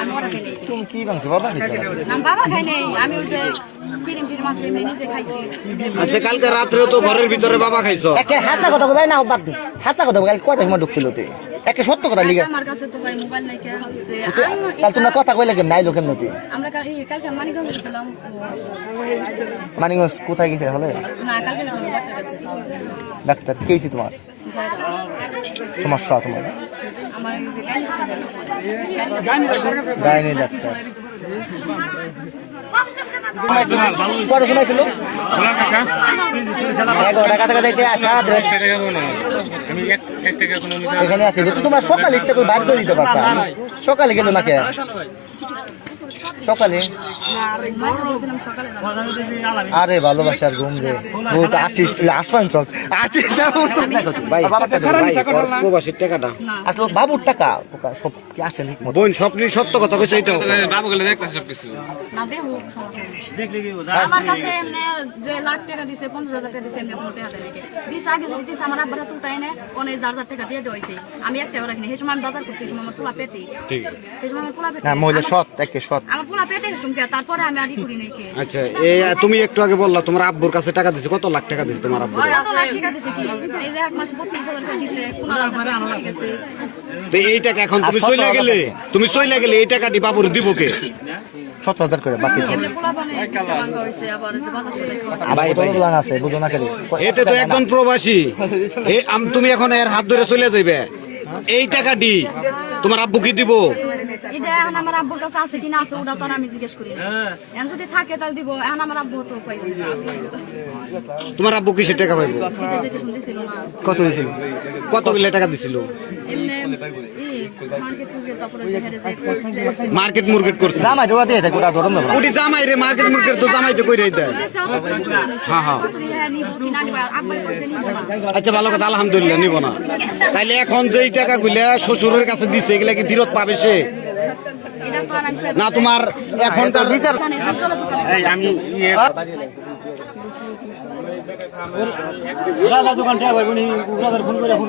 আমি ওরা খাই নাই। তুমি কি মাংস বাবা খাইছো? আমি বাবা খাই নাই, আমি ওই যে কিরিম টির মাছ এমনি নিজে খাইছি। আচ্ছা কালকে রাত্রেও তো ঘরের ভিতরে বাবা খাইছো। একে হাসা কথা কই না বাদ দি। হাসা কথা কাল কয়টার সময় ঢুকছিল তুই? একে সত্য কথা লিগা। আমার কাছে তো ভাই মোবাইল নাই কে তাহলে তোমরা কথা কইলে কেমন নাইলো কেমন তুই? আমরা কালকে মানিকগঞ্জ গেছিলাম। মানিগঞ্জ কোথায় গেছে হলে? না কালকে গেছিলাম ডাক্তার কাছে। ডাক্তার কেছি তোমার সমস্যা তোমার আমার এই যে গাইনি ডাক্তার কত সময় ছিল? 11টা কাছাকাছি যাইতে সারা এখানে আছে যেহেতু তোমরা সকালে ইচ্ছা করে বাইর করে দিতে পারতাম। সকালে গেল না কে? সকালে আরে ভালোবাসার ঘুম রে আসিস ভাই প্রবাসীর টাকাটা আসলে বাবুর টাকা সব কি আছে বোন স্বপ্ন সত্য কথা কইছে এইটাও বাবু গেলে দেখতেছে সবকিছু না দেহো আমার কাছে এমনি যে লাখ টাকা দিছে 50,000 টাকা দিছে এমনি কোনো টাকা দেয় নাকি দিছে আগে যদি দিছে আমার আব্বারা তো তাই না অনেক 4,000 টাকা দিয়ে দেওয়াইছে আমি একটা রাখি না সেই সময় আমি বাজার করছি সেই সময় আমার পোলা পেটে ঠিক সেই সময় আমার পোলা পেটে না মহিলা সৎ একে সৎ আমার পোলা পেটে শুনকে তারপরে আমি আদি করি নাকি আচ্ছা এই তুমি একটু আগে বললা তোমার আব্বুর কাছে টাকা দিছে কত লাখ টাকা দিছে তোমার আব্বু ওই এত লাখ টাকা দিছে কি এই যে এক মাসে 32,000 টাকা দিছে 15,000 টাকা গেছে তো এই টাকা এখন তুমি চলে গেলে এই টাকাটি বাবুর দিব কে 17,000 করে বাকি এমনি পোলা বানে কিছু ভাঙা হইছে আবার যে বাজার সাথে ভাই প্লান আছে বুঝো না কেন এতে তো একজন প্রবাসী তুমি এখন এর হাত ধরে চলে যাইবে এই টাকাটি তোমার আব্বু কি দিব এটা এখন আমার আব্বুর কাছে আছে কিনা আছে ওটা তো আর আমি জিজ্ঞেস করি না এখন যদি থাকে তাহলে দিব এখন আমার আব্বু তো পাইবে তোমার আব্বু কিসের টাকা পাইবো এটা যেতে শুনতেছিল না কত দিছিল কতগুলো টাকা দিছিল এমনি মার্কেট পুরো তারপরে যে হেরে যে মার্কেট মুর্কেট করছে জামাই ডোরা দিয়ে থাকে ওটা ধরন না ওটি জামাই রে মার্কেট মুর্কেট তো জামাই তো কইরাই দেয় হ্যাঁ হ্যাঁ নিব কিনা নিব আব্বাই কইছে নিব না আচ্ছা ভালো কথা আলহামদুলিল্লাহ নিব না তাইলে এখন যেই টাকাগুলা শ্বশুরের কাছে দিছে এগুলা কি ফেরত পাবে সে এটা তো আর আমি না তোমার এখন তার বিচার আমি দাদা দোকানটা ভাইবনি ব্রাদার ফোন করে ফোন